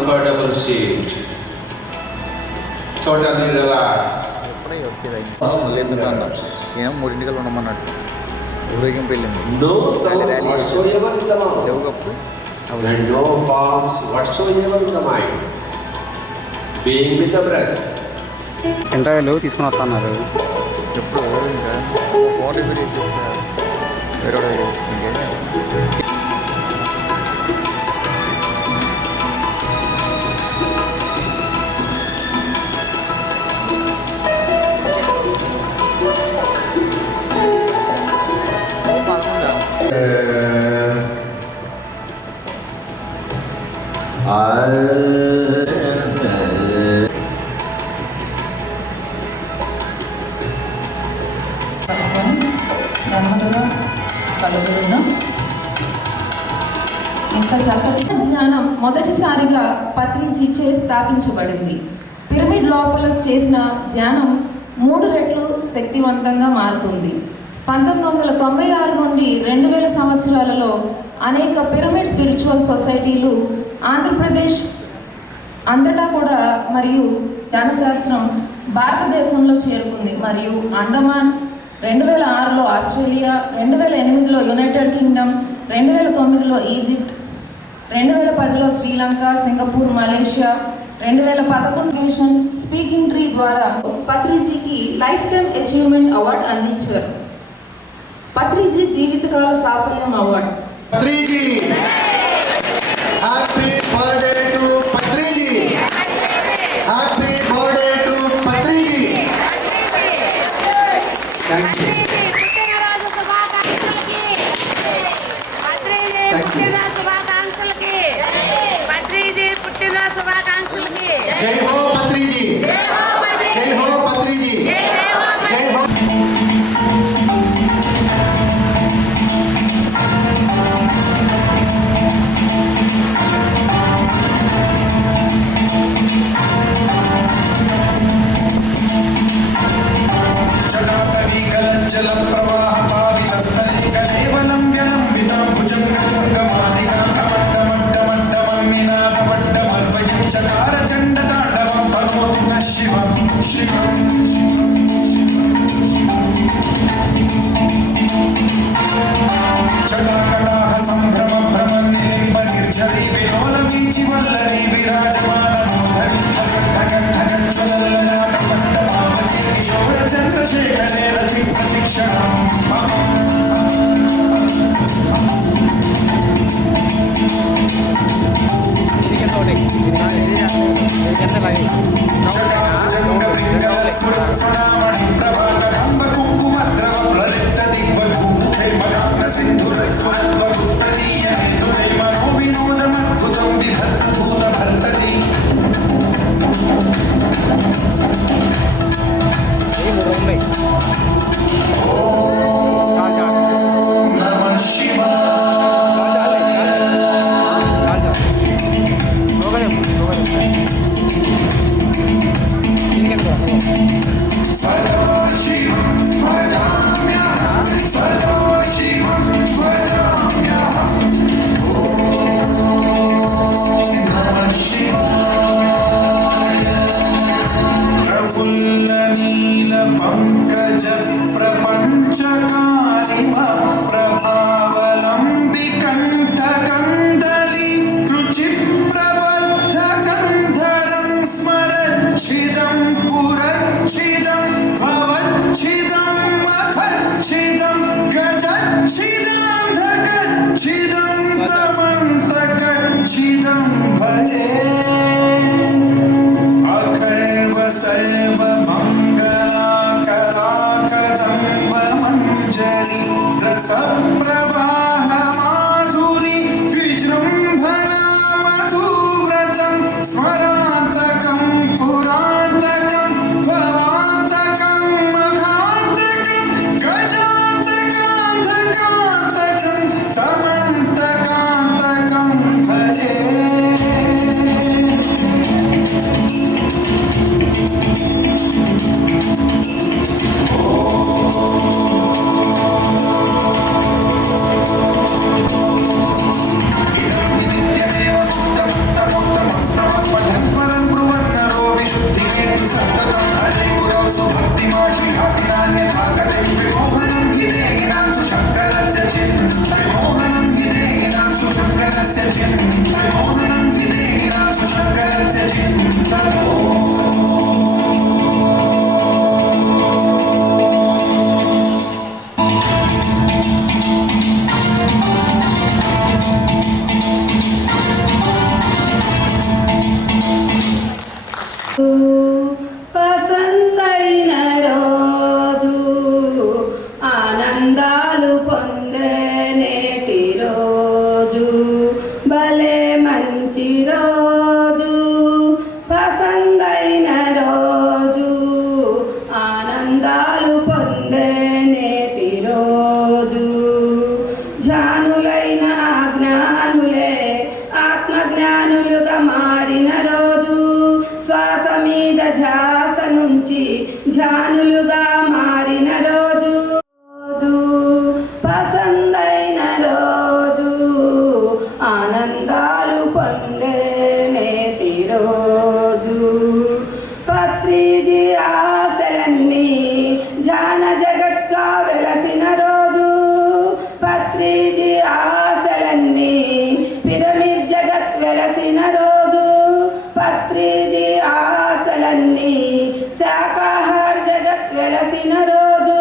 comfortable seat. Totally relaxed. ఎప్పుడే వచ్చేది ఎందుకన్నా ఏమో 3 ఉండమన్నాడు. ఊరేగింపు వెళ్ళింది. No sounds whatsoever in the mouth. చెవు cup And no forms whatsoever in the mind. Being with the breath. ఎంట్రాయలు తీసుకుని వస్తున్నారు. ఎప్పుడు ఇంకా ఫోటో వీడియో వేరే ఇంత చక్కటి ధ్యానం మొదటిసారిగా పత్రిజీచే స్థాపించబడింది. పిరమిడ్ లోపల చేసిన ధ్యానం 3 రెట్లు శక్తివంతంగా మారుతుంది. 1996 నుండి 2000 సంవత్సరాలలో అనేక పిరమిడ్ స్పిరిచువల్ సొసైటీలు ఆంధ్రప్రదేశ్ అంతటా కూడా మరియు జ్ఞానశాస్త్రం భారతదేశంలో చేరుకుంది. మరియు అండమాన్ 2006లో ఆస్ట్రేలియా, 2008లో యునైటెడ్ కింగ్డమ్, 2009లో ఈజిప్ట్, 2010లో Sri Lanka, Singapore, Malaysia, 2011 speaking tree ద్వారా పత్రిజీకి లైఫ్ టైమ్ అచీవ్మెంట్ అవార్డు అందించారు. పత్రిజీ జీవితకాల సాఫల్యం award. Patriji happy birthday to Patriji, happy birthday to Patriji. Thank you. జై హో పత్రిజీ, జై హో పత్రిజీ, జై హో. ఉన్నాయి. మంచి రోజు పసందైన రోజు ఆనందాలు పొందే నేటి రోజు జ్ఞానులైన అజ్ఞానులే ఆత్మజ్ఞానులుగా మారిన రోజు శ్వాస మీద ధ్యాస నుంచి జ్ఞానులుగా మారిన రోజు పసందైన రోజు ఆనందాలు పొందే నేటి రోజు పత్రిజీ ఆశలన్నీ జాన జగత్గా వెలసిన రోజు పత్రిజీ ఆశలన్నీ పిరమిడ్ జగత్ వెలసిన రోజు పత్రిజీ ఆశలన్నీ శాకాహార జగత్ వెలసిన రోజు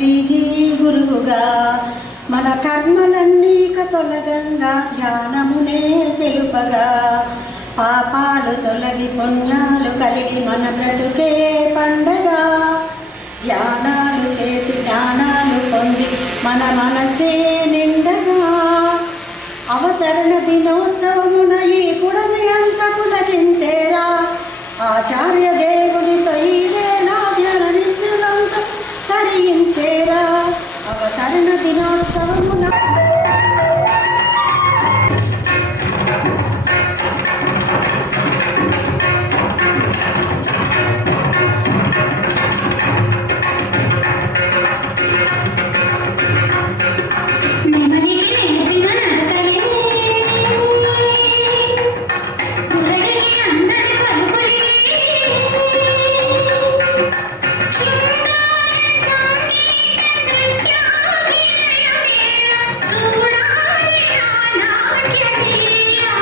పత్రిజీ గురువుగా మన కర్మలన్నీ తొలగంగా ధ్యానమునే తెలుపగా పాపాలు తొలగి పుణ్యాలు కలిగి మన బ్రతుకే పండగ ధ్యానాలు చేసి జ్ఞానాలు పొంది మన మనసే నిండగా అవతరణ దినోత్సవమున ఈ పుడమి అంత పులకించేరా ఆచార్య దేవునితో ఇదే నా ధ్యాన నిద్రలంత తరించేరా అవతరణ దినోత్సవమున చూడాలి నా నాట్యలీలా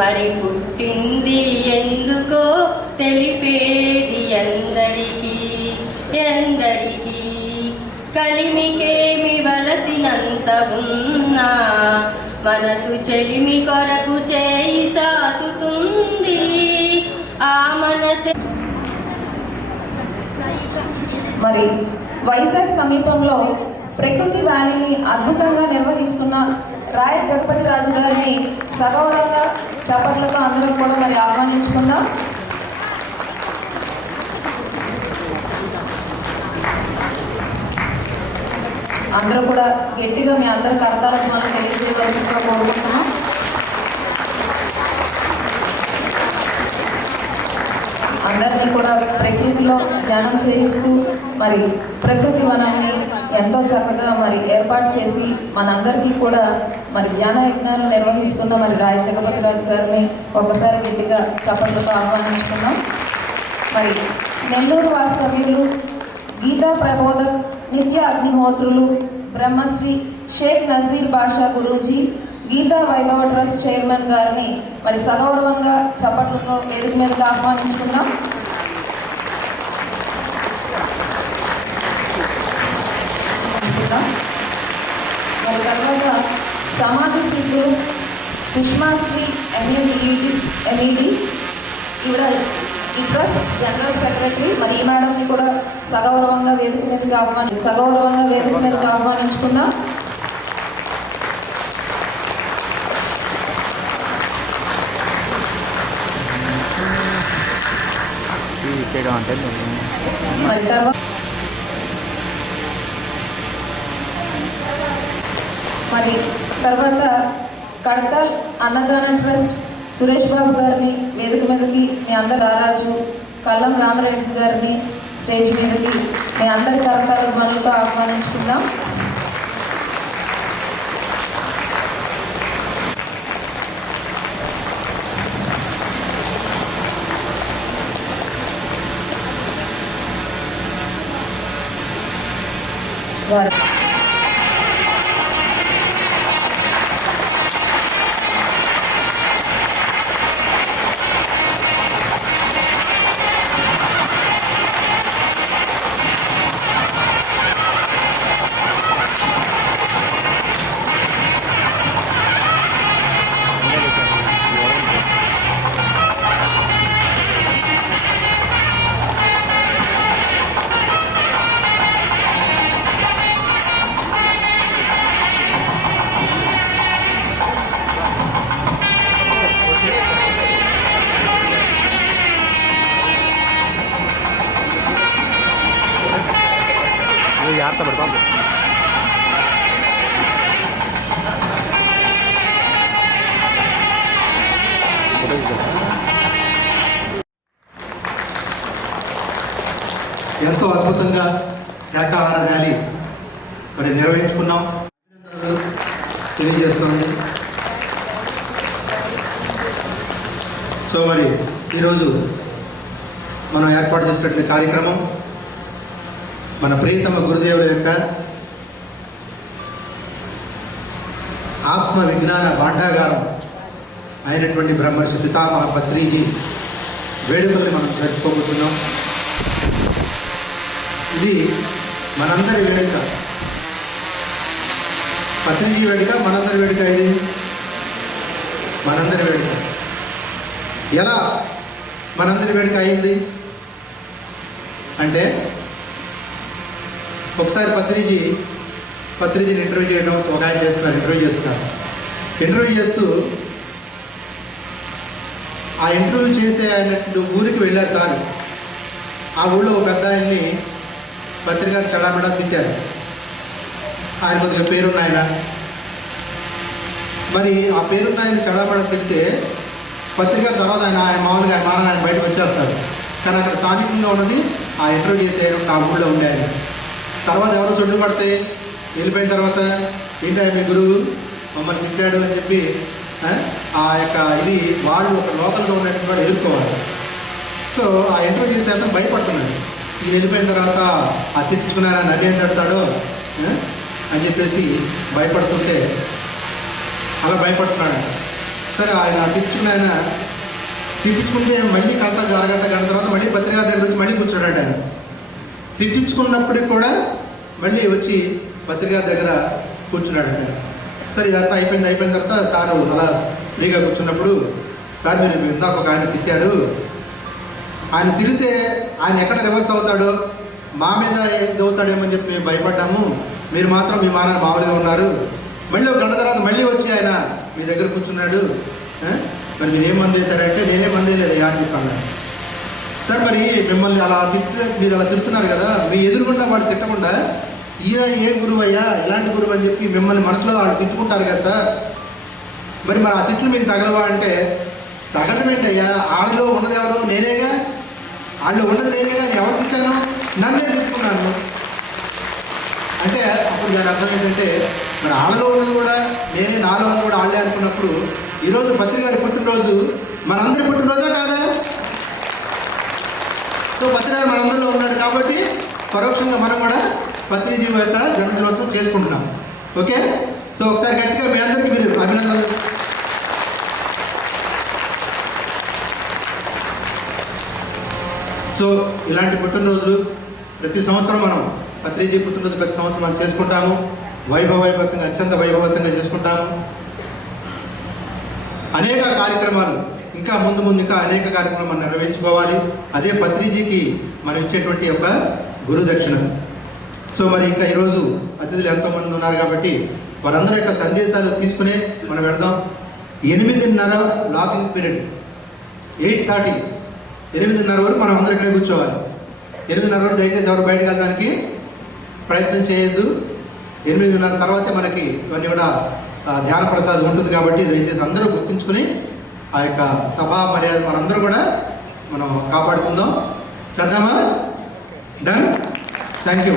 మరి పుట్టింది ఎందుకో తెలిపేది ఎందరికీ ఎందరికీ కలిమికేమి వలసినంత ఉన్నా మనసు చెలిమి కొరకు చేయి సాగుతుంది ఆ మనసు. మరి వైజాగ్ సమీపంలో ప్రకృతి వ్యాలీని అద్భుతంగా నిర్వహిస్తున్న రాయ జగపతి రాజు గారిని సగౌరవంగా చప్పట్లతో అందరం కూడా మరి ఆహ్వానించుకుందాం. అందరూ కూడా గట్టిగా మీ అందరి కర్తాలకు మనం తెలియజేయవలసిందిగా కోరుకుంటున్నాం. అందరినీ కూడా ప్రకృతిలో ధ్యానం చేయిస్తూ మరి ప్రకృతి వనాన్ని ఎంతో చక్కగా మరి ఏర్పాటు చేసి మనందరికీ కూడా మరి ధ్యాన యజ్ఞాలు నిర్వహిస్తున్న మరి రాయ జగపతి రాజు గారిని ఒకసారి గట్టిగా చప్పట్లతో ఆహ్వానిస్తున్నాం. మరి నెల్లూరు వాస్తవ్యులు గీతా ప్రబోధ నిత్య అగ్నిహోత్రులు బ్రహ్మశ్రీ షేక్ నజీర్ బాషా గురూజీ గీతా వైభవ ట్రస్ట్ చైర్మన్ గారిని మరి సగౌరవంగా చప్పట్లతో వేదిక మీదకి ఆహ్వానించుకుందాం. మరి తర్వాత సమాధి శిల్పులు సుష్మాశ్రీ ఎంఈడి ఈవిడ ఈ ట్రస్ట్ జనరల్ సెక్రటరీ. మరి ఈ మేడంని కూడా సగౌరవంగా వేదిక మీదకి ఆహ్వానించుకుందాం. మరి తర్వాత కడతాల్ అన్నదాన ట్రస్ట్ సురేష్ బాబు గారిని వేదిక మీదకి మీ అందరు రారాజు కల్లం రామరెడ్డి గారిని స్టేజ్ మీదకి మీ అందరి కరతాల ధ్వనులతో ఆహ్వానించుకుందాం. వారు జాగ్రత్త పడతాం. ఎంతో అద్భుతంగా శాకాహార ర్యాలీ మరి నిర్వహించుకున్నాం. తెలియజేస్తుంది. సో మరి ఈరోజు మనం ఏర్పాటు చేసినటువంటి కార్యక్రమం మన ప్రియతమ గురుదేవుల యొక్క ఆత్మ విజ్ఞాన భాండాగారం అయినటువంటి బ్రహ్మర్షి పితామహ పత్రిజీ వేడుకల్ని మనం జరుపుకోబోతున్నాం. ఇది మనందరి వేడుక. పత్రిజీ వేడుక మనందరి వేడుక. ఇది మనందరి వేడుక. ఎలా మనందరి వేడుక అయింది అంటే, ఒకసారి పత్రిజీని ఇంటర్వ్యూ చేయడం ఒక ఆయన చేస్తున్నారు. ఇంటర్వ్యూ చేస్తూ ఆ ఇంటర్వ్యూ చేసే ఆయన ఊరికి వెళ్ళారు సార్. ఆ ఊళ్ళో ఒక పెద్ద ఆయన్ని పత్రికారు చడామడా తిట్టారు. ఆయన కొద్దిగా పేరున్న ఆయన. మరి ఆ పేరున్న ఆయన చడామడా తిడితే పత్రికారు తర్వాత ఆయన మామూలుగా ఆయన బయటకు వచ్చేస్తారు. కానీ అక్కడ స్థానికంగా ఉన్నది ఆ ఇంటర్వ్యూ చేసే ఆ ఊళ్ళో ఉండే ఆయన. తర్వాత ఎవరో సొడ్డు పడితే వెళ్ళిపోయిన తర్వాత ఏంటి మీ గురువు మమ్మల్ని తిట్టాడు అని చెప్పి ఆ యొక్క ఇది వాళ్ళు ఒక లోకల్గా ఉన్నటువంటి వాడు ఎదుర్కోవాలి. సో ఆ ఇంటర్వ్యూ చేసే అతను భయపడుతున్నాడు. ఇది వెళ్ళిపోయిన తర్వాత ఆ తిట్టుకున్నారా నది ఏం తడతాడో అని చెప్పేసి భయపడుతుంటే అలా భయపడుతున్నాడు. సరే ఆయన తిట్టుకుని ఆయన తిట్టించుకుంటే మళ్ళీ కథ అరగంట గంట తర్వాత మళ్ళీ పత్రిక దగ్గర వచ్చి మళ్ళీ కూర్చున్నాడు ఆయన. తిట్టించుకున్నప్పటికి కూడా మళ్ళీ వచ్చి పత్రిక దగ్గర కూర్చున్నాడు. సరే ఇదంతా అయిపోయిన తర్వాత సారు అలా ఫ్రీగా కూర్చున్నప్పుడు, సార్ మీరు ఇందాక ఒక ఆయన తిట్టారు, ఆయన తిడితే ఆయన ఎక్కడ రివర్స్ అవుతాడో మా మీద ఇది అవుతాడేమని చెప్పి మేము భయపడ్డాము, మీరు మాత్రం మీ మానాన్ని మామూలుగా ఉన్నారు. మళ్ళీ ఒక గంట తర్వాత మళ్ళీ వచ్చి ఆయన మీ దగ్గర కూర్చున్నాడు, మరి మీరు ఏం మంది వేశారంటే నేనేం మంది లేదు అని చెప్పాను. సార్ మరి మిమ్మల్ని అలా మీరు అలా తిడుతున్నారు కదా, మీ ఎదురుకుండా వాడు తిట్టకుండా ఈయన ఏ గురువు అయ్యా ఇలాంటి గురువు అని చెప్పి మిమ్మల్ని మనసులో వాళ్ళు తిట్టుకుంటారు కదా సార్, మరి ఆ తిట్లు మీకు తగలవా అంటే, తగలడం ఏంటయ్యా, ఆడలో ఉన్నది ఎవరు నేనేగా, వాళ్ళు ఉన్నది నేనేగా, నేను ఎవరు తిట్టాను, నన్నే తిట్టుకున్నాను అంటే అప్పుడు దాని అర్థం ఏంటంటే మరి ఆడలో ఉన్నది కూడా నేనే, నాలో ఉన్నది కూడా ఆళ్ళే అనుకున్నప్పుడు ఈరోజు పత్రిక గారి పుట్టినరోజు మనందరి పుట్టినరోజా కాదా? సో పత్రిక గారు మనందరిలో ఉన్నాడు కాబట్టి పరోక్షంగా మనం కూడా పత్రిజీ యొక్క జన్మదినోత్సవం చేసుకుంటున్నాం. ఓకే, సో ఒకసారి గట్టిగా మీ అందరికీ మీరు అభినందనలు. సో ఇలాంటి పుట్టినరోజులు ప్రతి సంవత్సరం మనం పత్రిజీ పుట్టినరోజు ప్రతి సంవత్సరం మనం చేసుకుంటాము, వైభవంగా అత్యంత వైభవంగా చేసుకుంటాము. అనేక కార్యక్రమాలు ఇంకా ముందు ఇంకా అనేక కార్యక్రమాలు మనం నిర్వహించుకోవాలి. అదే పత్రిజీకి మనం ఇచ్చేటువంటి ఒక గురుదక్షిణ. సో మరి ఇంకా ఈరోజు అతిథులు ఎంతోమంది ఉన్నారు కాబట్టి వారందరి యొక్క సందేశాలు తీసుకునే మనం వెళదాం. 8:30 లాకింగ్ పీరియడ్, 8:30 8:30 వరకు మనం అందరూ ఇక్కడే కూర్చోవాలి. 8:30 వరకు దయచేసి ఎవరు బయటకు వెళ్ళడానికి ప్రయత్నం చేయొద్దు. 8:30 తర్వాతే మనకి ఇవన్నీ కూడా ధ్యాన ప్రసాదం ఉంటుంది కాబట్టి దయచేసి అందరూ గుర్తుంచుకుని ఆ యొక్క సభా మర్యాద మనందరూ కూడా మనం కాపాడుకుందాం. చేద్దామా? డన్. Thank you.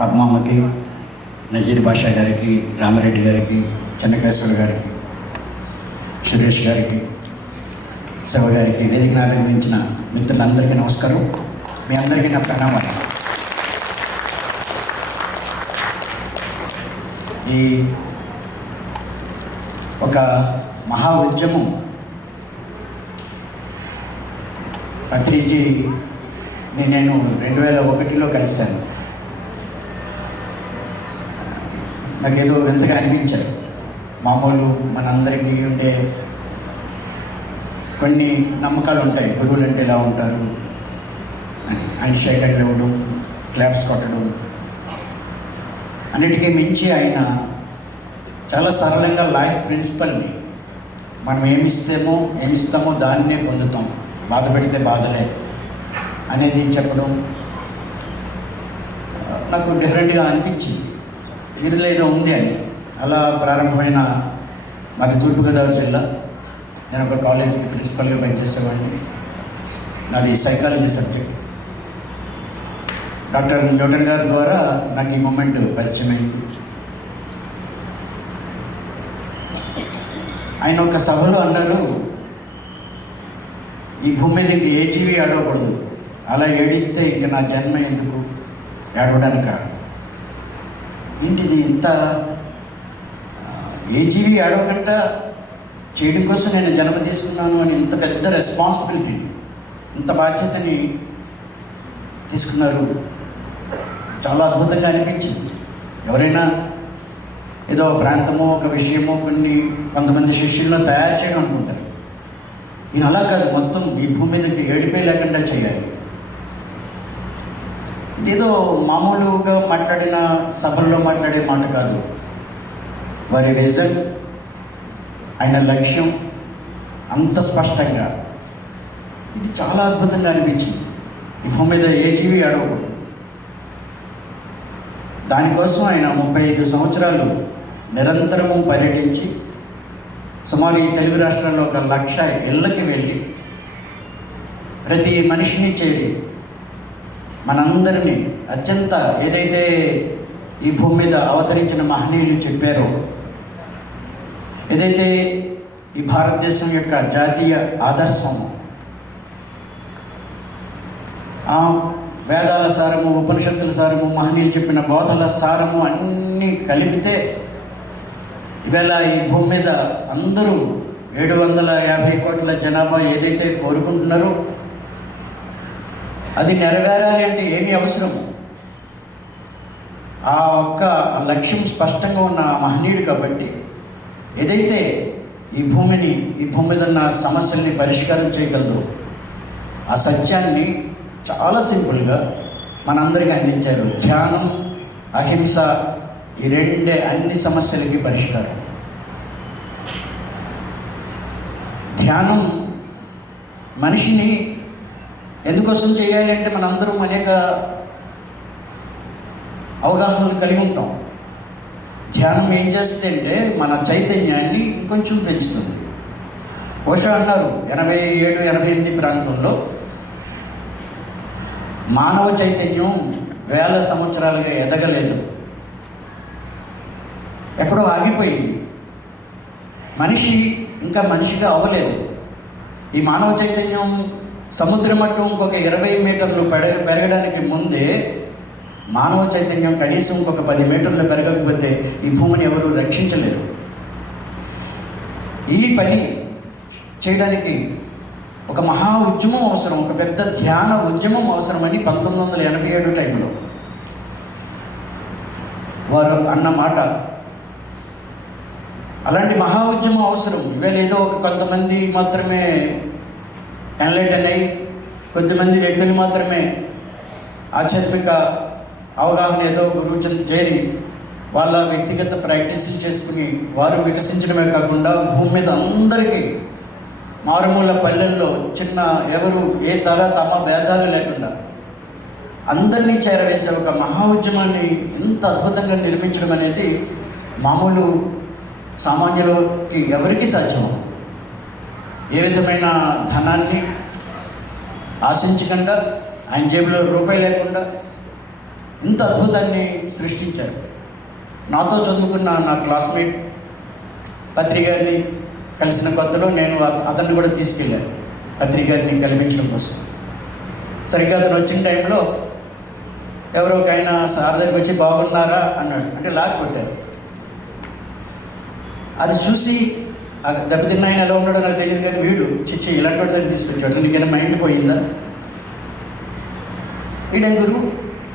పద్మమ్మకి, నజీర్ బాషా గారికి, రామారెడ్డి గారికి, చెన్నకేశ్వర గారికి, సురేష్ గారికి, శివ గారికి, వేదికను అలంకరించిన మిత్రులందరికీ నమస్కారం. మీ అందరికీ నా ప్రణామాలు. ఈ ఒక మహా ఉద్యమం పత్రిజీని నేను 2001లో కలిశాను. నాకేదో వింతగా అనిపించారు. మామూలు మనందరికీ ఉండే కొన్ని నమ్మకాలు ఉంటాయి, గురువులు అంటే ఇలా ఉంటారు అని. ఆయన షేకర్లు ఇవ్వడం, క్లాప్స్ కొట్టడం, అన్నిటికీ మించి ఆయన చాలా సరళంగా లైఫ్ ప్రిన్సిపల్ని మనం ఏమిస్తామో దాన్నే పొందుతాం, బాధ పెడితే బాధలే అనేది చెప్పడం నాకు డిఫరెంట్గా అనిపించింది. వీరిలో ఏదో ఉంది అని. అలా ప్రారంభమైన మాది తూర్పుగోదావరి జిల్లా. నేను ఒక కాలేజీకి ప్రిన్సిపల్గా పనిచేసేవాడిని. నాది సైకాలజీ సబ్జెక్ట్. డాక్టర్ న్యూటన్ గారి ద్వారా నాకు ఈ మూమెంట్ పరిచయం అయింది. ఆయన ఒక సభలో అన్నారు, ఈ భూమి మీద ఇంక ఏ జీవి ఏడవకూడదు, అలా ఏడిస్తే ఇంక నా జన్మ ఎందుకు, ఏడవడానిక. ఏంటిది ఇంత ఏ జీవి ఏడవకుండా చేయడం కోసం నేను జన్మ తీసుకున్నాను అని ఇంత పెద్ద రెస్పాన్సిబిలిటీ, ఇంత బాధ్యతని తీసుకున్నారు. చాలా అద్భుతంగా అనిపించింది. ఎవరైనా ఏదో ప్రాంతమో ఒక విషయమో కొంతమంది శిష్యులను తయారు చేయడం అనుకుంటారు. ఈయన అలా కాదు, మొత్తం ఈ భూమి మీదకి ఏడిపే లేకుండా చేయాలి. ఇదేదో మామూలుగా మాట్లాడిన సభల్లో మాట్లాడే మాట కాదు. వారి విజన్, ఆయన లక్ష్యం అంత స్పష్టంగా, ఇది చాలా అద్భుతంగా అనిపించింది. ఈ భూమి మీద ఏ జీవి అడగకూడదు. దానికోసం ఆయన 35 సంవత్సరాలు నిరంతరము పర్యటించి సుమారు ఈ తెలుగు రాష్ట్రాల్లో 1,00,000 ఇళ్ళకి వెళ్ళి ప్రతి మనిషిని చేరి మనందరినీ అత్యంత ఏదైతే ఈ భూమి మీద అవతరించిన మహనీయులు చెప్పారో, ఏదైతే ఈ భారతదేశం యొక్క జాతీయ ఆదర్శము, ఆ వేదాల సారము, ఉపనిషత్తుల సారము, మహనీయులు చెప్పిన బోధల సారము అన్నీ కలిపితే ఇవాళ ఈ భూమి మీద అందరూ 750 కోట్ల జనాభా ఏదైతే కోరుకుంటున్నారో అది నెరవేరాలి అంటే ఏమి అవసరము? ఆ ఒక్క లక్ష్యం స్పష్టంగా ఉన్న మహనీయుడు కాబట్టి ఏదైతే ఈ భూమి మీద ఉన్న సమస్యల్ని పరిష్కారం చేయగలదు, ఆ సత్యాన్ని చాలా సింపుల్గా మనందరికీ అందించారు. ధ్యానం, అహింస, ఈ రెండే అన్ని సమస్యలకి పరిష్కారం. ధ్యానం మనిషిని ఎందుకోసం చేయాలి అంటే మనందరం అనేక అవగాహనలు కలిగి ఉంటాం. ధ్యానం ఏం చేస్తుందంటే మన చైతన్యాన్ని ఇంకొంచెం పెంచుతుంది. ఓషో అన్నారు 87-88 ప్రాంతంలో మానవ చైతన్యం 1000 సంవత్సరాలుగా ఎదగలేదు, ఎక్కడో ఆగిపోయింది. మనిషి ఇంకా మనిషిగా అవ్వలేదు. ఈ మానవ చైతన్యం సముద్ర మట్టం ఇంకొక 20 మీటర్లు పెరగడానికి ముందే మానవ చైతన్యం కనీసం ఇంకొక 10 మీటర్లు పెరగకపోతే ఈ భూమిని ఎవరు రక్షించలేరు. ఈ పని చేయడానికి ఒక మహా ఉద్యమం అవసరం, ఒక పెద్ద ధ్యాన ఉద్యమం అవసరమని 1987 టైంలో వారు అన్న మాట. అలాంటి మహా ఉద్యమం అవసరం. ఇవాళ ఏదో కొంతమంది మాత్రమే ఎన్లైటన్ అయ్యి, కొద్దిమంది వ్యక్తులు మాత్రమే ఆధ్యాత్మిక అవగాహన ఏదో గురువు చెంత చేరి వాళ్ళ వ్యక్తిగత ప్రాక్టీసులు చేసుకుని వారు వికసించడమే కాకుండా భూమి మీద అందరికీ మారుమూల పల్లెల్లో చిన్న ఎవరు ఏ తమ భేదాలు లేకుండా అందరినీ చేరవేసే ఒక మహా ఉద్యమాన్ని ఇంత అద్భుతంగా నిర్మించడం అనేది మామూలు సామాన్యులకి ఎవరికీ సాధ్యం. ఏ విధమైన ధనాన్ని ఆశించకుండా, ఆయన జేబులో రూపాయి లేకుండా ఇంత అద్భుతాన్ని సృష్టించారు. నాతో చదువుకున్న నా క్లాస్మేట్ పత్రి గారిని కలిసిన కొత్తలో నేను అతన్ని కూడా తీసుకెళ్ళాను పత్రి గారిని కల్పించడం కోసం. సరిగ్గా అతను వచ్చిన టైంలో ఎవరో ఒక ఆయన సార్ దగ్గరికి వచ్చి బాగున్నారా అన్నాడు. అంటే లాక్ కొట్టారు. అది చూసి దెబ్బతిన్న ఆయన ఎలా ఉన్నాడో నాకు తెలియదు, కానీ వీడు చిచ్చి ఇలాంటి వాడి దగ్గర తీసుకొచ్చాడు, నీకైనా మైండ్ పోయిందా, వీడేం గురువు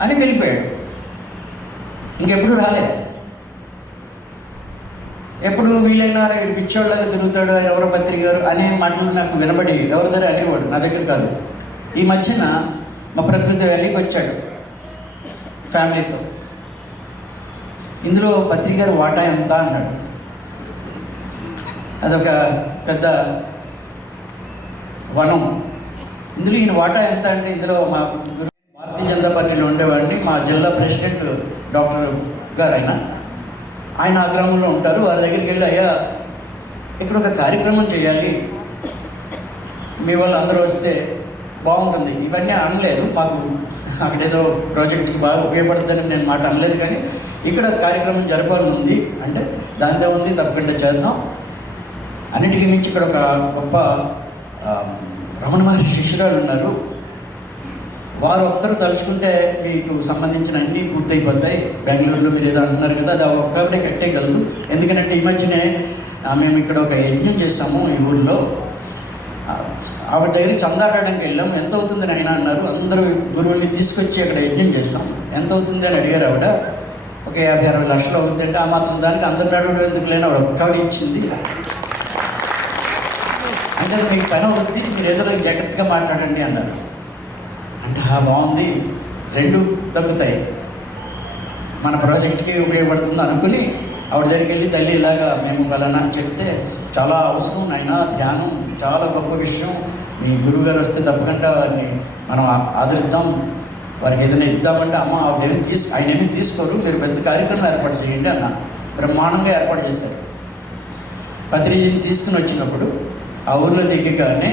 అని వెళ్ళిపోయాడు. ఇంకెప్పుడు రాలే. ఎప్పుడు వీలైనా పిచ్చోళ్ళగా తిరుగుతాడు ఆయన ఎవరో పత్రిక గారు అనే మాటలు నాకు వినబడి ఎవరి దగ్గర అనేవాడు, నా దగ్గర కాదు. ఈ మధ్యన మా ప్రకృతి వ్యాలీకి వచ్చాడు ఫ్యామిలీతో. ఇందులో పత్రిక గారు వాటా ఎంత అన్నాడు. అదొక పెద్ద వనం. ఇందులో ఈయన వాటా ఎంత అంటే, ఇందులో మా భారతీయ జనతా పార్టీలో ఉండేవాడిని, మా జిల్లా ప్రెసిడెంట్ డాక్టర్ గారు ఆయన ఆ గ్రామంలో ఉంటారు. వారి దగ్గరికి వెళ్ళి, అయ్యా ఇక్కడ ఒక కార్యక్రమం చేయాలి, మీ వాళ్ళు అందరూ వస్తే బాగుంటుంది, ఇవన్నీ అనలేదు. మాకు అక్కడేదో ప్రాజెక్ట్కి బాగా ఉపయోగపడుతుందని నేను మాట అనలేదు, కానీ ఇక్కడ కార్యక్రమం జరపాలని ఉంది అంటే దాంతో ఉంది, తప్పకుండా చేద్దాం. అన్నిటికీ మించి ఇక్కడ ఒక గొప్ప రమణ మహర్షి శిష్యురాలు ఉన్నారు, వారు ఒక్కరు తలుచుకుంటే మీకు సంబంధించిన అన్నీ పూర్తయిపోతాయి. బెంగళూరులో మీరు ఏదో అంటున్నారు కదా, అది ఒక్కడే కట్టేయగలదు. ఎందుకంటే ఈ మధ్యనే మేము ఇక్కడ ఒక యజ్ఞం చేస్తాము ఈ ఊళ్ళో, ఆవిడ దగ్గర చందాడడానికి వెళ్ళాము, ఎంత అవుతుందని ఆయన అన్నారు. అందరూ గురువుని తీసుకొచ్చి అక్కడ యజ్ఞం చేస్తాం, ఎంత అవుతుంది అని అడిగారు. ఆవిడ ఒక 50-60 లక్షలు అవుతుందంటే ఆ మాత్రం దానికి అందరి నడువుడు ఎందుకు లేని ఆవిడ ఒక్కవిడ ఇచ్చింది. అంటే మీకు పని అవుతుంది, మీరు ఏదో జాగ్రత్తగా మాట్లాడండి అన్నారు. అంటే బాగుంది, రెండు తగ్గుతాయి, మన ప్రాజెక్ట్కి ఉపయోగపడుతుంది అనుకుని ఆవిడ దగ్గరికి వెళ్ళి తల్లి ఇలాగా మేము ఫలానా చెప్తే చాలా అవసరం నాయన, ధ్యానం చాలా గొప్ప విషయం, మీ గురువుగారు వస్తే తప్పకుండా వారిని మనం ఆదరిద్దాం, వారికి ఏదైనా ఇద్దామంటే అమ్మ ఆయన ఏమీ తీసుకోరు, మీరు పెద్ద కార్యక్రమం ఏర్పాటు చేయండి అన్న. బ్రహ్మాండంగా ఏర్పాటు చేశారు. పత్రిజీని తీసుకుని వచ్చినప్పుడు ఆ ఊర్లో దిగగానే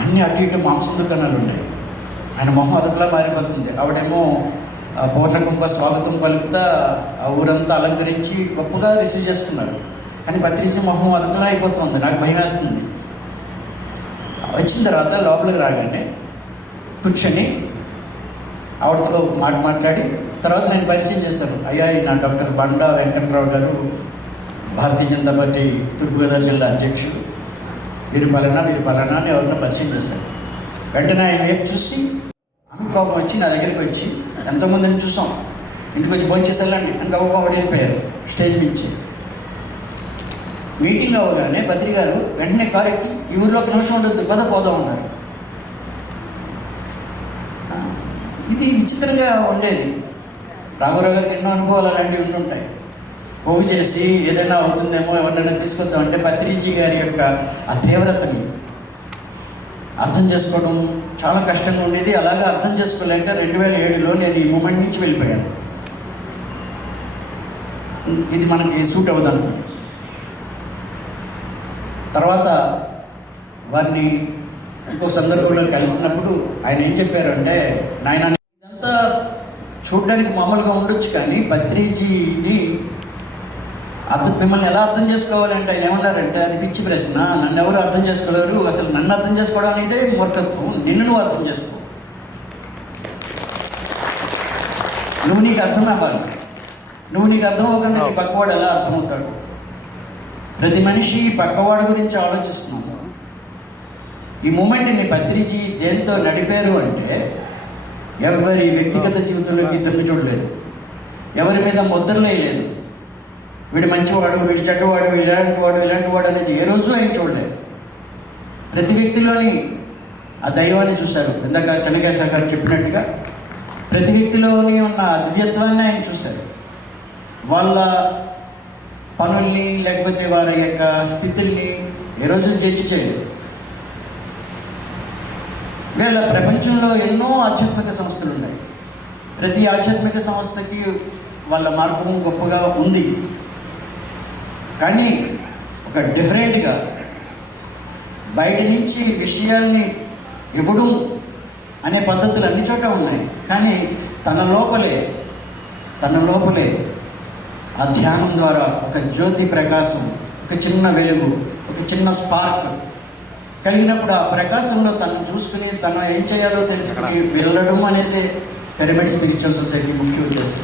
అన్ని అటు ఇటు మాంసం దుకాణాలు ఉన్నాయి. ఆయన మొహం అదుపులా మారిపోతుంది. ఆవిడేమో పూర్ణకుంభ స్వాగతం పలుకుతా ఆ ఊరంతా అలంకరించి గొప్పగా రిసీవ్ చేసుకున్నారు. కానీ పత్రిజీ మొహం అదుపులా అయిపోతుంది. నాకు భయం వేస్తుంది. వచ్చిన తర్వాత లోపలికి రాగానే కూర్చొని ఆవిడతో మాట్లాడి తర్వాత నేను పరిచయం చేశాను. అయ్యా నా డాక్టర్ బండా వెంకటరావు గారు, భారతీయ జనతా పార్టీ తూర్పుగోదావరి జిల్లా అధ్యక్షుడు, వీరు పలానా అని ఎవరినో పరిచయం చేశారు. వెంటనే ఆయన వైపు చూసి కోపం వచ్చి నా దగ్గరికి వచ్చి, ఎంతోమందిని చూసాం, ఇంటికి వచ్చి భోంచేసి వెళ్ళండి అని గొప్ప వెళ్ళిపోయారు స్టేజ్ నుంచి. మీటింగ్ అవ్వగానే బద్రి గారు వెంటనే కారు ఎక్కి ఈ ఊరిలో ఒక నిమిషం ఉండొద్దు పద పోదాం అన్నారు. ఇది విచిత్రంగా ఉండేది. రాఘవరావు గారికి ఎన్నో అనుభవాలు అలాంటివి ఉండుంటాయి. పోగు చేసి ఏదైనా అవుతుందేమో ఎవరినైనా తీసుకొద్దామంటే పత్రిజీ గారి యొక్క ఆ తీవ్రతని అర్థం చేసుకోవడం చాలా కష్టంగా ఉండేది. అలాగా అర్థం చేసుకోలేక 2007లో నేను ఈ మూమెంట్ నుంచి వెళ్ళిపోయాను. ఇది మనకి సూట్ అవ్వదనుకో. తర్వాత వారిని ఇంకో సందర్భంలో కలిసినప్పుడు ఆయన ఏం చెప్పారంటే, నాయన ఇదంతా చూడడానికి మామూలుగా ఉండొచ్చు కానీ పత్రిజీని మిమ్మల్ని ఎలా అర్థం చేసుకోవాలంటే ఆయన ఏమన్నారంటే, అది పిచ్చి ప్రశ్న, నన్ను ఎవరు అర్థం చేసుకోలేరు, అసలు నన్ను అర్థం చేసుకోవడం అనేదే మూర్ఖత్వం, నిన్ను నువ్వు అర్థం చేసుకో, నువ్వు నీకు అర్థం అవ్వాలి, నువ్వు నీకు అర్థం అవ్వకుండా నీ పక్కవాడు ఎలా అర్థమవుతాడు. ప్రతి మనిషి పక్కవాడు గురించి ఆలోచిస్తున్నాడు. ఈ మూమెంట్ని పత్రిజీ దేంతో నడిపారు అంటే, ఎవరి వ్యక్తిగత జీవితంలోకి ఇద్దరిని చూడలేదు, ఎవరి మీద ముద్రలు వేయలేదు. వీడు మంచివాడు, వీడు చెడ్డవాడు, ఇలాంటి వాడు అనేది ఏ రోజు ఆయన చూడలేదు. ప్రతి వ్యక్తిలోని ఆ దైవాన్ని చూశారు. ఇందాక చెన్నకేశవ గారు చెప్పినట్టుగా ప్రతి వ్యక్తిలోని ఉన్న దివ్యత్వాన్ని ఆయన చూశారు. వాళ్ళ పనుల్ని లేకపోతే వారి యొక్క స్థితుల్ని ఏ రోజు జడ్జి చేయలేదు. వీళ్ళ ప్రపంచంలో ఎన్నో ఆధ్యాత్మిక సంస్థలు ఉన్నాయి. ప్రతి ఆధ్యాత్మిక సంస్థకి వాళ్ళ మార్గం గొప్పగా ఉంది. కానీ ఒక డిఫరెంట్గా బయట నుంచి విషయాల్ని ఇవ్వడం అనే పద్ధతులు అన్ని చోట ఉన్నాయి. కానీ తన లోపలే ఆ ధ్యానం ద్వారా ఒక జ్యోతి ప్రకాశం, ఒక చిన్న వెలుగు, ఒక చిన్న స్పార్క్ కలిగినప్పుడు ఆ ప్రకాశంలో తను చూసుకుని తను ఏం చేయాలో తెలుసుకుని వెళ్ళడం అనేది పిరమిడ్ స్పిరిచువల్ సొసైటీ ముఖ్య ఉద్దేశం.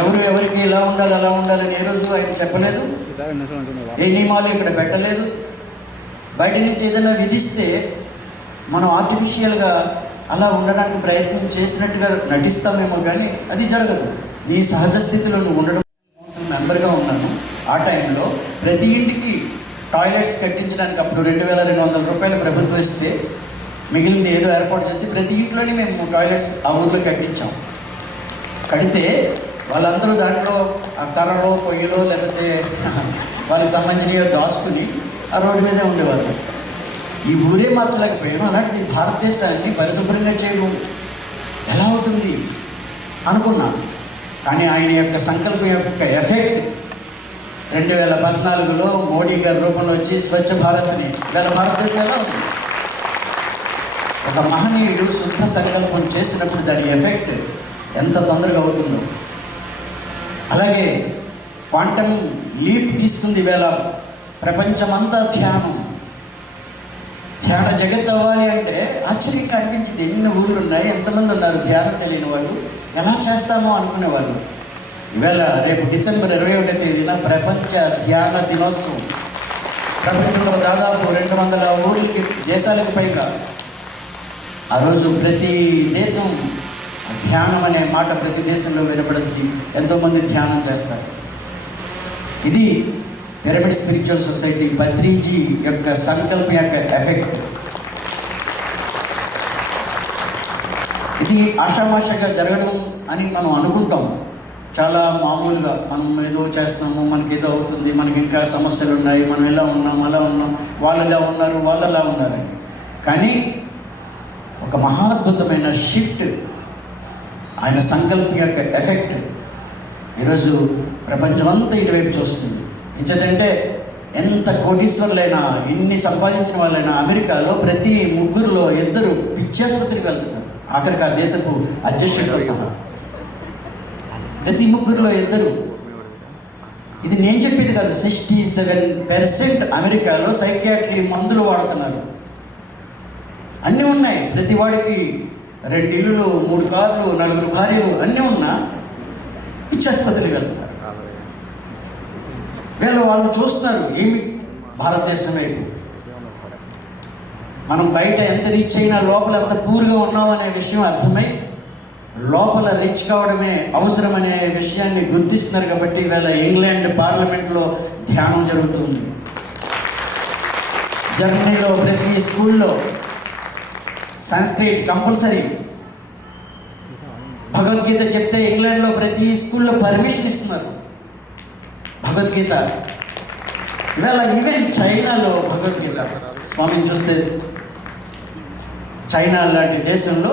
ఎవరికి ఎలా ఉండాలి అలా ఉండాలని ఏ రోజు ఆయన చెప్పలేదు. ఏ నియమాలు ఇక్కడ పెట్టలేదు. బయట నుంచి ఏదైనా విధిస్తే మనం ఆర్టిఫిషియల్గా అలా ఉండడానికి ప్రయత్నం చేసినట్టుగా నటిస్తామేమో కానీ అది జరగదు. నీ సహజ స్థితిలో నువ్వు ఉండడం కోసం మెంబర్గా ఉన్నాను. ఆ టైంలో ప్రతి ఇంటికి టాయిలెట్స్ కట్టించడానికి అప్పుడు 2200 రూపాయలు ప్రభుత్వం ఇస్తే మిగిలింది ఏదో ఏర్పాటు చేసి ప్రతి ఇంట్లోనే మేము టాయిలెట్స్ ఆ ఊర్లో కట్టించాం. కడితే వాళ్ళందరూ దాంట్లో ఆ కర్రలో పొయ్యిలో లేకపోతే వాళ్ళకి సంబంధించినవి దాచుకుని ఆ రోడ్డు మీదే ఉండేవారు. ఈ ఊరే మార్చలేకపోయాను. అలాంటిది భారతదేశాన్ని పరిశుభ్రంగా చేయడం ఎలా అవుతుంది అనుకున్నాను. కానీ ఆయన యొక్క సంకల్పం యొక్క ఎఫెక్ట్ 2014లో మోడీ గారి రూపంలో వచ్చి స్వచ్ఛ భారత్ని ఇవాళ భారతదేశం ఎలా ఉంది. ఒక మహనీయుడు శుద్ధ సంకల్పం చేసినప్పుడు దాని ఎఫెక్ట్ ఎంత తొందరగా అవుతుందో. అలాగే క్వాంటమ్ లీప్ తీసుకుంది వేళ ప్రపంచమంతా ధ్యాన జగత్ అవ్వాలి అంటే ఆశ్చర్యంగా అనిపించింది. ఎన్ని ఊళ్ళు ఉన్నాయి, ఎంతమంది ఉన్నారు ధ్యానం తెలియని వాళ్ళు, ఎలా చేస్తామో అనుకునేవాళ్ళు. ఈవేళ రేపు డిసెంబర్ 21వ తేదీన ప్రపంచ ధ్యాన దినోత్సవం. ప్రపంచంలో దాదాపు 200 ఊరికి దేశాలకు పైగా ఆ రోజు ప్రతి దేశం ధ్యానం అనే మాట ప్రతి దేశంలో వినపడుతుంది. ఎంతోమంది ధ్యానం చేస్తారు. ఇది పిరమిడ్ స్పిరిచువల్ సొసైటీ పత్రిజీ యొక్క సంకల్పం యొక్క ఎఫెక్ట్. ఇది ఆషామాషగా జరగడం అని మనం అనుకుంటాం. చాలా మామూలుగా మనం ఏదో చేస్తున్నాము, మనకి ఏదో అవుతుంది, మనకి ఇంకా సమస్యలు ఉన్నాయి, మనం ఎలా ఉన్నాం అలా ఉన్నాం, వాళ్ళు ఎలా ఉన్నారు వాళ్ళు అలా ఉన్నారని. కానీ ఒక మహాద్భుతమైన షిఫ్ట్, ఆయన సంకల్పం యొక్క ఎఫెక్ట్ ఈరోజు ప్రపంచమంతా ఇటువైపు చూస్తుంది. ఇంచేతంటే ఎంత కోటీశ్వరులైనా, ఎన్ని సంపాదించిన వాళ్ళైనా అమెరికాలో ప్రతి ముగ్గురులో 2 పిచ్చాసుపత్రికి వెళ్తున్నారు, ఆఖరికి ఆ దేశపు అధ్యక్షుడితో సహా. ప్రతి ముగ్గురులో 2. ఇది నేను చెప్పేది కాదు, 67% అమెరికాలో సైకియాట్రీ మందులు వాడుతున్నారు. అన్నీ ఉన్నాయి, ప్రతి వాడికి 2 ఇల్లులు, 3 కార్లు, 4 భార్యలు అన్నీ ఉన్నా పిచ్చాసుపత్రికి వెళ్తున్నారు. వాళ్ళు చూస్తున్నారు ఏమి భారతదేశం వైపు. మనం బయట ఎంత రిచ్ అయినా లోపల ఎంత పూర్గా ఉన్నాం అనే విషయం అర్థమై లోపల రిచ్ కావడమే అవసరం అనే విషయాన్ని గుర్తిస్తున్నారు. కాబట్టి ఇవాళ ఇంగ్లాండ్ పార్లమెంట్లో ధ్యానం జరుగుతుంది. జర్మనీలో ప్రతి స్కూల్లో సంస్కృత్ కంపల్సరీ. భగవద్గీత చెప్తే ఇంగ్లాండ్లో ప్రతి స్కూల్లో పర్మిషన్ ఇస్తున్నారు భగవద్గీత. ఇవాళ ఈవెన్ చైనాలో భగవద్గీత స్వామిని చూస్తే, చైనా లాంటి దేశంలో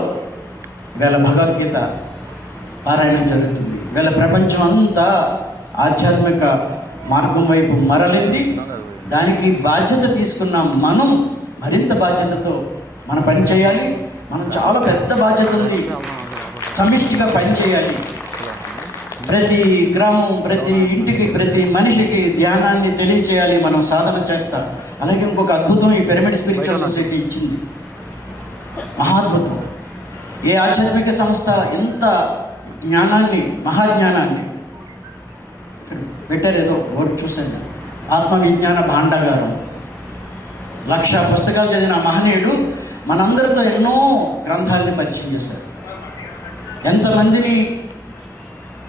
వీళ్ళ భగవద్గీత పారాయణం జరుగుతుంది. వీళ్ళ ప్రపంచం అంతా ఆధ్యాత్మిక మార్గం వైపు మరలింది. దానికి బాధ్యత తీసుకున్న మనం మరింత బాధ్యతతో మన పని చేయాలి. మనం చాలా పెద్ద బాధ్యత ఉంది, సమిష్టిగా పని చేయాలి. ప్రతి గ్రామం, ప్రతి ఇంటికి, ప్రతి మనిషికి ధ్యానాన్ని తెలియచేయాలి. మనం సాధన చేస్తాం. అలాగే ఇంకొక అద్భుతం ఈ పిరమిడ్ స్పిరిచువల్ సొసైటీ ఇచ్చింది, మహాద్భుతం. ఏ ఆధ్యాత్మిక సంస్థ ఇంత జ్ఞానాన్ని, మహాజ్ఞానాన్ని పెట్టారు? ఏదో బోర్డు చూశాను, ఆత్మవిజ్ఞాన భాండాగారం. 1,00,000 పుస్తకాలు చదివిన మహనీయుడు మనందరితో ఎన్నో గ్రంథాలని పరిచయం చేశారు. ఎంతమందిని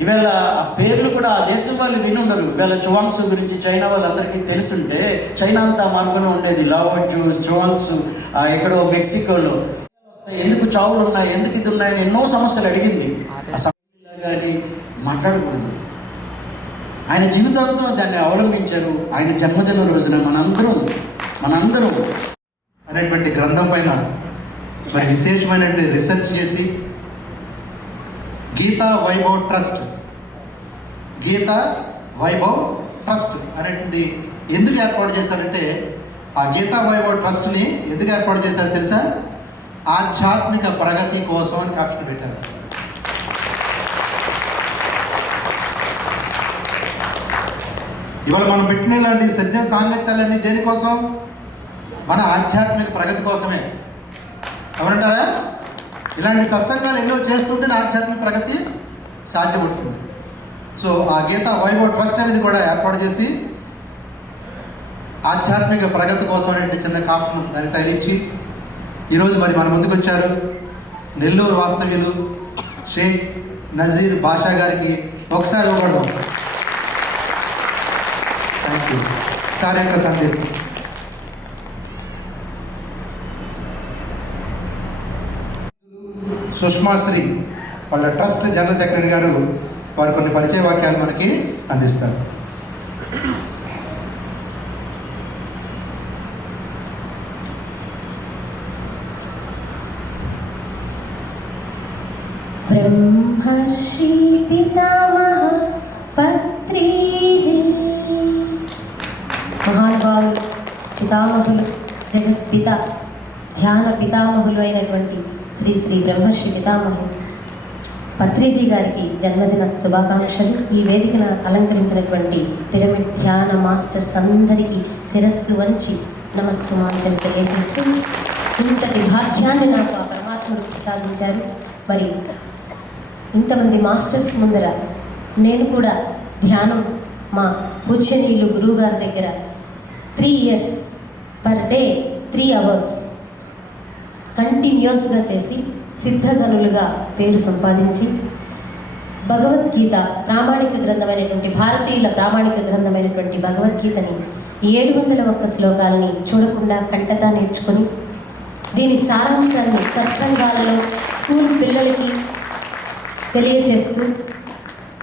ఇవాళ ఆ పేర్లు కూడా ఆ దేశం వాళ్ళు వినుండరు. ఇవాళ చువాంగ్సు గురించి చైనా వాళ్ళందరికీ తెలుసుంటే, చైనా అంతా మార్గంలో ఉండేది. లావోజు, చువాంగ్సు ఎక్కడో మెక్సికోలో ఎందుకు చావులు ఉన్నాయి, ఎందుకు ఇది ఉన్నాయని ఎన్నో సమస్యలు అడిగింది. ఆ సమస్యలు కానీ మాట్లాడకూడదు. ఆయన జీవితాంతం దాన్ని అవలంబించారు. ఆయన జన్మదిన రోజున మనందరం అనేటువంటి గ్రంథం పైన మరి విశేషమైనటువంటి రీసెర్చ్ చేసి గీతా వైభవ్ ట్రస్ట్ అనేటువంటి ఎందుకు ఏర్పాటు చేశారంటే, ఆ గీతా వైభవ్ ట్రస్ట్ని ఎందుకు ఏర్పాటు చేశారో తెలుసా? ఆధ్యాత్మిక ప్రగతి కోసం అని క్యాప్షన్ పెట్టారు. ఇవాళ మనం పెట్టిన ఇలాంటి సజ్జన సాంగత్యాలన్నీ దేనికోసం? మన ఆధ్యాత్మిక ప్రగతి కోసమే. అవునంటారా? ఇలాంటి సత్సంగాలు ఎన్నో చేస్తుంటే ఆధ్యాత్మిక ప్రగతి సాధ్యపడుతుంది. సో ఆ గీతా వైభవ్ ట్రస్ట్ అనేది కూడా ఏర్పాటు చేసి ఆధ్యాత్మిక ప్రగతి కోసం అనే చిన్న కాఫ్ను దాన్ని తయారించి ఈరోజు మరి మన ముందుకు వచ్చారు నెల్లూరు వాస్తవ్యులు షేక్ నజీర్ బాషా గారికి ఒకసారి ఇవ్వడం. థ్యాంక్ యూ సార్ యొక్క సందేశం. సుష్మాశ్రీ వాళ్ళ ట్రస్ట్ జనరల్ సెక్రటరీ గారు వారు కొన్ని పరిచయ వాక్యాలు మనకి అందిస్తారు. బ్రహ్మర్షి పితామహ పత్రిజీ, మహానుభావులు, పితామహులు, జగత్పిత, ధ్యాన పితామహులు అయినటువంటి శ్రీ శ్రీ బ్రహ్మర్షి పితామహులు పత్రిజీ గారికి జన్మదిన శుభాకాంక్షలు. ఈ వేదికను అలంకరించినటువంటి పిరమిడ్ ధ్యాన మాస్టర్స్ అందరికీ శిరస్సు వంచి నమస్సుమాంజలి తెలియజేస్తూ, ఇంతటి భాగ్యాన్ని నాకు ఆ పరమాత్మను ప్రసాదించారు. మరి ఇంతమంది మాస్టర్స్ ముందర నేను కూడా ధ్యానం మా పూజ్యనీయులు గురువు గారి దగ్గర 3 years per day 3 hours కంటిన్యూస్గా చేసి సిద్ధగనులుగా పేరు సంపాదించి భగవద్గీత ప్రామాణిక గ్రంథమైనటువంటి, భారతీయుల ప్రామాణిక గ్రంథమైనటువంటి భగవద్గీతని 701 శ్లోకాలని చూడకుండా కంటతా నేర్చుకొని దీని సారాంశాన్ని సత్సంగాలలో స్కూల్ పిల్లలకి తెలియచేస్తూ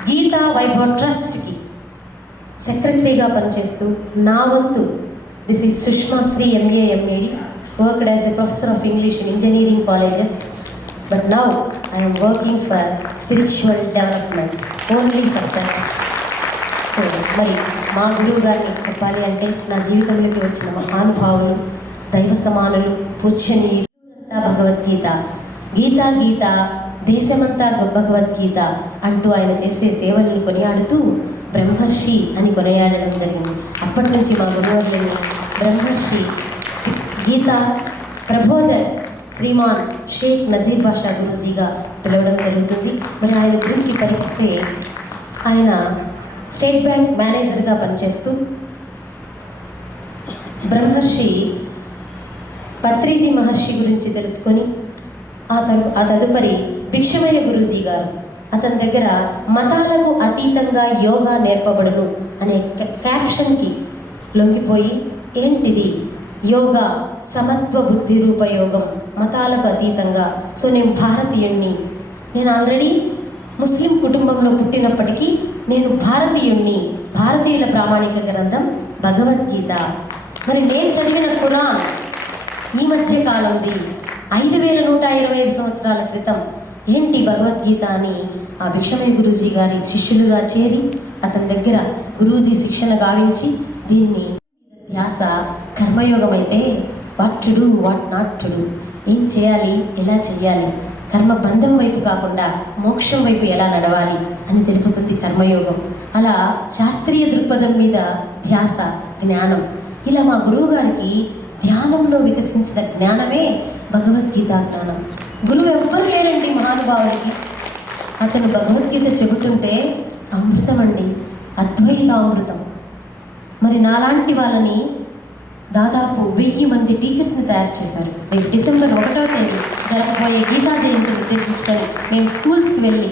గీతా వైభవ్ ట్రస్ట్కి సెక్రటరీగా పనిచేస్తూ నా వంతు this is Sushma Sri M A M Ed worked as a professor of English in engineering colleges but now I'm working for spiritual development only for that. So మరి మా గురువు గారిని చెప్పాలి అంటే నా జీవితంలోకి వచ్చిన మహానుభావులు, దైవ సమానులు, పూజ్యనీయులు, భగవద్గీత, గీతా గీత దేశమంతా భగవద్గీత అంటూ ఆయన చేసే సేవలను కొనియాడుతూ బ్రహ్మర్షి అని కొనియాడడం జరిగింది. అప్పటి నుంచి మా గురువులను బ్రహ్మర్షి గీతా ప్రబోధర్ శ్రీమాన్ షేక్ నజీర్ బాషా గురూజీగా పిలవడం జరుగుతుంది. మరి ఆయన గురించి పరిగిస్తే ఆయన స్టేట్ బ్యాంక్ మేనేజర్గా పనిచేస్తూ బ్రహ్మర్షి పత్రిజీ మహర్షి గురించి తెలుసుకొని ఆ తదుపరి భిక్షమయ్య గురూజీ గారు అతని దగ్గర మతాలకు అతీతంగా యోగా నేర్పబడును అనే క్యాప్షన్కి లొంగిపోయి ఏంటిది యోగా సమత్వ బుద్ధి రూప యోగం, మతాలకు అతీతంగా. సో నేను భారతీయుణ్ణి, నేను ఆల్రెడీ ముస్లిం కుటుంబంలో పుట్టినప్పటికీ నేను భారతీయుణ్ణి, భారతీయుల ప్రామాణిక గ్రంథం భగవద్గీత. మరి నేను చదివిన ఖురాన్ ఈ మధ్య కాలంది 5125 సంవత్సరాల క్రితం. ఏంటి భగవద్గీత అని ఆ భిక్షమయ్య గురూజీ గారి శిష్యులుగా చేరి అతని దగ్గర గురూజీ శిక్షణ గావించి దీన్ని ధ్యాస కర్మయోగం అయితే what to do what not to do, ఏం చేయాలి ఎలా చేయాలి, కర్మ బంధం వైపు కాకుండా మోక్షం వైపు ఎలా నడవాలి అని తెలుపుతుంది కర్మయోగం. అలా శాస్త్రీయ దృక్పథం మీద ధ్యాస, జ్ఞానం. ఇలా మా గురువు గారికి ధ్యానంలో వికసించిన జ్ఞానమే భగవద్గీత జ్ఞానం. గురువు ఎవ్వరు లేరండి మహానుభావుడికి. అతను భగవద్గీత చెబుతుంటే అమృతం అండి, అద్వైతామృతం. మరి నాలాంటి వాళ్ళని దాదాపు 1000 మంది టీచర్స్ని తయారు చేశారు. రేపు డిసెంబర్ 1వ తేదీ జరగబోయే గీతా జయంతిని ఉద్దేశించుకొని మేము స్కూల్స్కి వెళ్ళి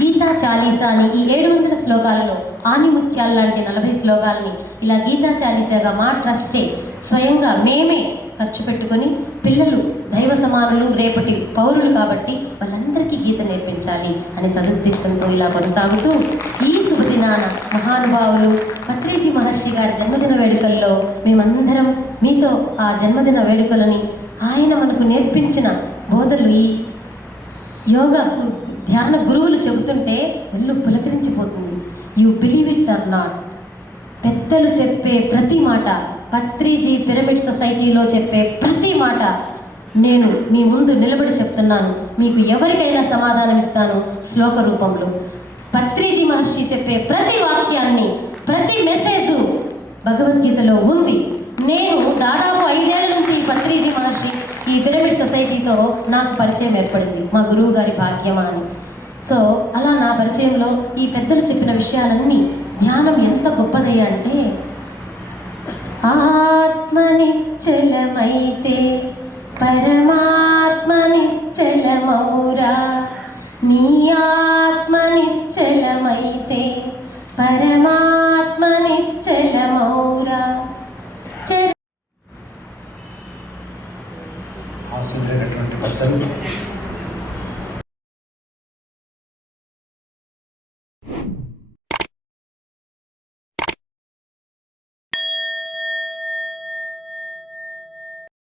గీతా చాలీసా అని ఈ 700 శ్లోకాలలో ఆనిముత్యాల లాంటి 40 శ్లోకాలని ఇలా గీతా చాలీసాగా మా ట్రస్టే స్వయంగా మేమే ఖర్చు పెట్టుకొని పిల్లలు దైవ సమానులు, రేపటి పౌరులు కాబట్టి వాళ్ళందరికీ గీత నేర్పించాలి అనే సదుద్దేశంతో ఇలా కొనసాగుతూ ఈ శుభదినాన మహానుభావులు పత్రిజీ మహర్షి గారి జన్మదిన వేడుకల్లో మేమందరం మీతో ఆ జన్మదిన వేడుకలని ఆయన మనకు నేర్పించిన బోధలు ఈ యోగా ధ్యాన గురువులు చెబుతుంటే ఒళ్ళు పులకరించిపోతుంది. You believe it or not, పెద్దలు చెప్పే ప్రతి మాట, పత్రిజీ పిరమిడ్ సొసైటీలో చెప్పే ప్రతి మాట నేను మీ ముందు నిలబడి చెప్తున్నాను. మీకు ఎవరికైనా సమాధానం ఇస్తాను శ్లోక రూపంలో. పత్రిజీ మహర్షి చెప్పే ప్రతి వాక్యాన్ని, ప్రతి మెసేజు భగవద్గీతలో ఉంది. నేను దాదాపు 5 ఏళ్ల నుంచి ఈ పత్రిజీ మహర్షి ఈ పిరమిడ్ సొసైటీతో నాకు పరిచయం ఏర్పడింది, మా గురువు గారి భాగ్యమా అని. సో అలా నా పరిచయంలో ఈ పెద్దలు చెప్పిన విషయాలన్నీ ధ్యానం ఎంత గొప్పదయ్యా అంటే, ఆత్మ నిశ్చలమైతే పరమాత్మ నిశ్చలమౌరా, నీ ఆత్మ నిశ్చలమైతే పరమ